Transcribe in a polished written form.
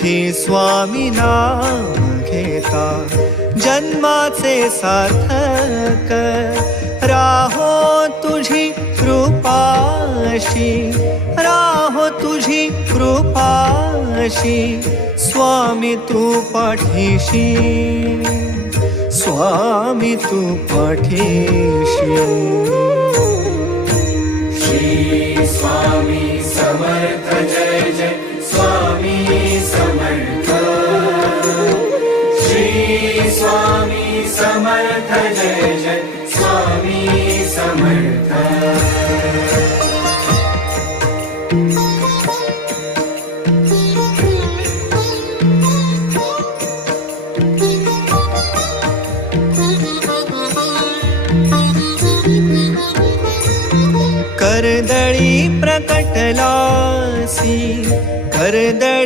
सुखी स्वामी नाम घेता जन्माचे सार्थक राहो तुझी कृपाशी राहो तुझी कृपाशी स्वामी तू पाठीशी स्वामी तू पाठीशी श्री स्वामी समर्थ जय जय स्वामी समर्थ श्री स्वामी समर्थ जय जय स्वामी समर्थ कर्दळी प्रकटलासी कर्दळी